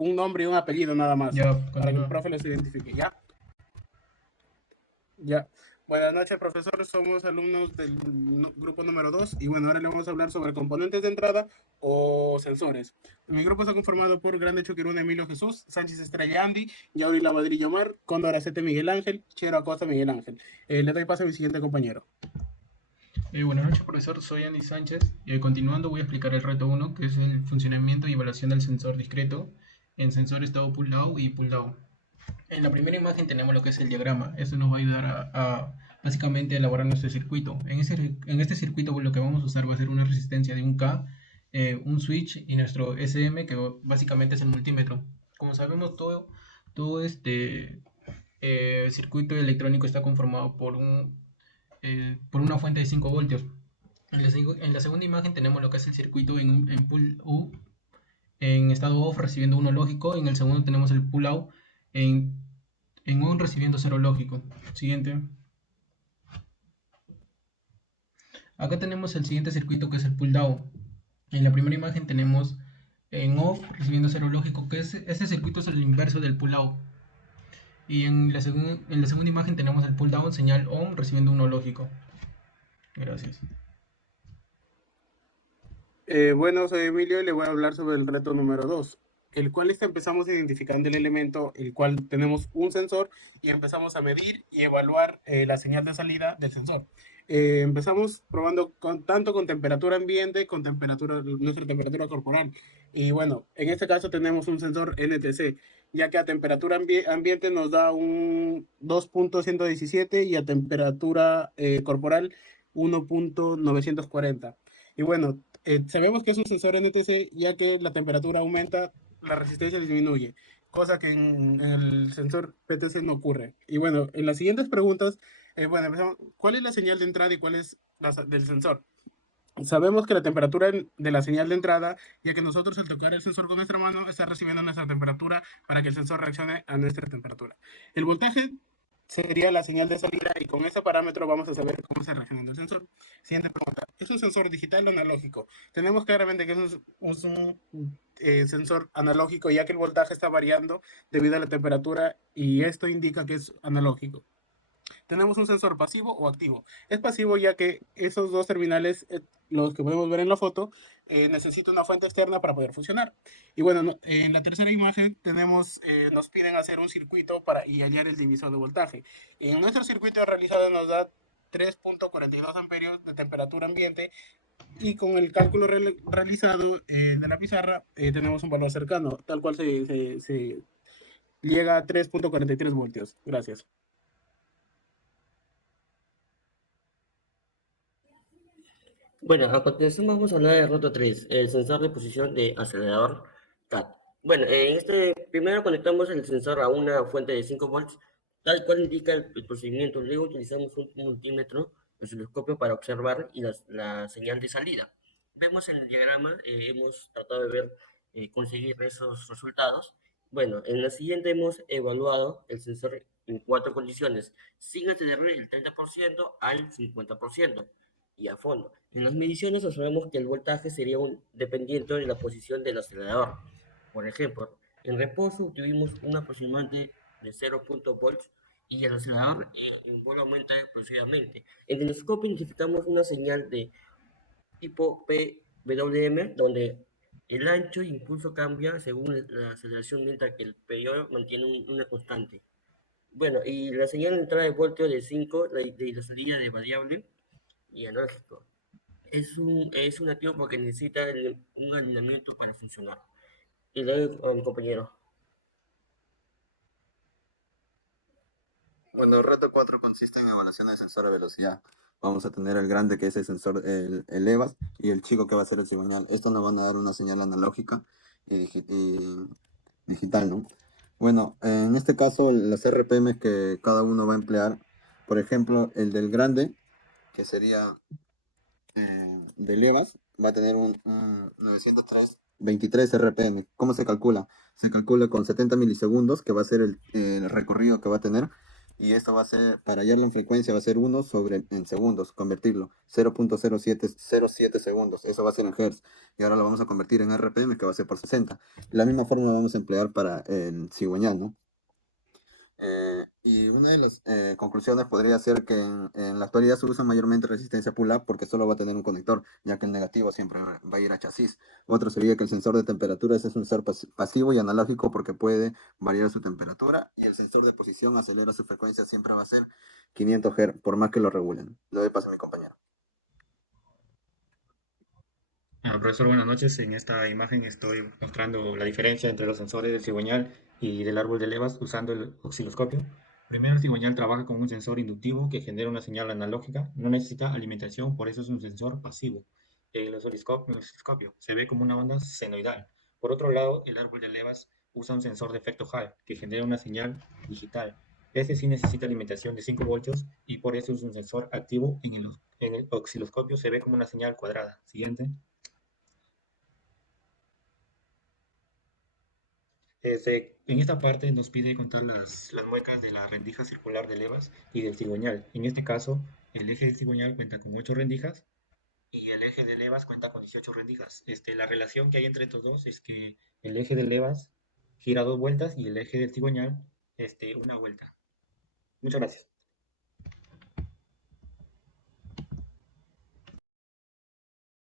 un nombre y un apellido nada más, Ya, para que el continúa. profe los identifique, ¿ya? Ya. Buenas noches, profesor. Somos alumnos del grupo número 2 y bueno, ahora le vamos a hablar sobre componentes de entrada o sensores. Mi grupo está conformado por Grande Chuquiruna Emilio Jesús, Sánchez Estrella Andy, Yauri Lavadrillo Omar, Cóndor Acete Miguel Ángel, Chero Acosta Miguel Ángel. Le doy paso a mi siguiente compañero. Buenas noches, profesor. Soy Andy Sánchez. Continuando, voy a explicar el reto 1, que es el funcionamiento y evaluación del sensor discreto en sensor estado pull down y pull down. En la primera imagen tenemos lo que es el diagrama. Esto nos va a ayudar básicamente a elaborar nuestro circuito. En este circuito lo que vamos a usar va a ser una resistencia de un K, un switch y nuestro SM, que básicamente es el multímetro. Como sabemos, todo este circuito electrónico está conformado por una fuente de 5 voltios. En la segunda imagen tenemos lo que es el circuito en pull up, en estado off recibiendo 1 lógico. En el segundo tenemos el pull out en, en on recibiendo 0 lógico. Siguiente. Acá tenemos el siguiente circuito, que es el pull down. En la primera imagen tenemos en off recibiendo 0 lógico, que este circuito es el inverso del pull out. Y en la segunda imagen tenemos el pull down, señal on recibiendo 1 lógico. Gracias. Bueno, soy Emilio y le voy a hablar sobre el reto número 2, el cual empezamos identificando el elemento, el cual tenemos un sensor y empezamos a medir y evaluar la señal de salida del sensor. Empezamos probando tanto con temperatura ambiente, con nuestra temperatura corporal. Y bueno, en este caso tenemos un sensor NTC, ya que a temperatura ambiente nos da un 2.117 y a temperatura corporal 1.940. Y bueno, sabemos que es un sensor NTC ya que la temperatura aumenta, la resistencia disminuye, cosa que en el sensor PTC no ocurre. Y bueno, en las siguientes preguntas, bueno, empezamos. ¿Cuál es la señal de entrada y cuál es la del sensor? Sabemos que la temperatura de la señal de entrada, ya que nosotros al tocar el sensor con nuestra mano está recibiendo nuestra temperatura para que el sensor reaccione a nuestra temperatura. El voltaje sería la señal de salida y con ese parámetro vamos a saber cómo está reaccionando el sensor. Siguiente pregunta. ¿Es un sensor digital o analógico? Tenemos claramente que es un sensor analógico ya que el voltaje está variando debido a la temperatura y esto indica que es analógico. Tenemos un sensor pasivo o activo. Es pasivo ya que esos dos terminales, los que podemos ver en la foto, necesitan una fuente externa para poder funcionar. Y bueno, en la tercera imagen nos piden hacer un circuito y hallar el divisor de voltaje. En nuestro circuito realizado nos da 3.42 amperios de temperatura ambiente y con el cálculo realizado de la pizarra tenemos un valor cercano, tal cual se llega a 3.43 voltios. Gracias. Bueno, a continuación vamos a hablar del reto 3, el sensor de posición de acelerador CAT. Bueno, en este primero conectamos el sensor a una fuente de 5 volts, tal cual indica el procedimiento. Luego utilizamos un multímetro, osciloscopio para observar y la señal de salida. Vemos en el diagrama, hemos tratado de ver, conseguir esos resultados. Bueno, en la siguiente hemos evaluado el sensor en 4 condiciones, sin acelerar del 30% al 50% y a fondo. En las mediciones observamos que el voltaje sería dependiente de la posición del acelerador. Por ejemplo, en reposo tuvimos un aproximante de 0.0 volts y el acelerador en vuelo aumenta progresivamente. En el escopio identificamos una señal de tipo PWM donde el ancho e impulso cambia según la aceleración mientras que el periodo mantiene una constante. Bueno, y la señal de entrada de voltio de 5, de la salida de variable y analógico. Es un activo porque necesita un alineamiento para funcionar. Y le doy a mi compañero. Bueno, el reto 4 consiste en evaluación de sensor de velocidad. Vamos a tener el grande que es el sensor, el EVAS, y el chico que va a ser el cigüeñal. Esto nos van a dar una señal analógica y digital, ¿no? Bueno, en este caso las RPM que cada uno va a emplear, por ejemplo, el del grande, que sería del EVAS, va a tener un 923 RPM. ¿Cómo se calcula? Se calcula con 70 milisegundos, que va a ser el recorrido que va a tener, y esto va a ser, para hallarlo en frecuencia, va a ser 1 sobre en segundos, convertirlo, 0.0707 segundos, eso va a ser en hertz, y ahora lo vamos a convertir en RPM, que va a ser por 60. La misma fórmula vamos a emplear para el cigüeñal, ¿no? Y una de las conclusiones podría ser que en la actualidad se usa mayormente resistencia pull-up porque solo va a tener un conector, ya que el negativo siempre va a ir a chasis. Otro sería que el sensor de temperatura es un sensor pasivo y analógico porque puede variar su temperatura, y el sensor de posición acelera su frecuencia, siempre va a ser 500 Hz, por más que lo regulen. Le doy paso a mi compañero. Profesor, buenas noches. En esta imagen estoy mostrando la diferencia entre los sensores del cigüeñal y del árbol de levas usando el osciloscopio. Primero, el cigüeñal trabaja con un sensor inductivo que genera una señal analógica, no necesita alimentación, por eso es un sensor pasivo. El osciloscopio se ve como una onda senoidal. Por otro lado, el árbol de levas usa un sensor de efecto Hall que genera una señal digital. Este sí necesita alimentación de 5 voltios y por eso es un sensor activo. En el osciloscopio se ve como una señal cuadrada. Siguiente. En esta parte nos pide contar las muecas de la rendija circular de levas y del cigüeñal. En este caso, el eje del cigüeñal cuenta con 8 rendijas y el eje de levas cuenta con 18 rendijas. La relación que hay entre estos dos es que el eje de levas gira 2 vueltas y el eje del cigüeñal, una vuelta. Muchas gracias.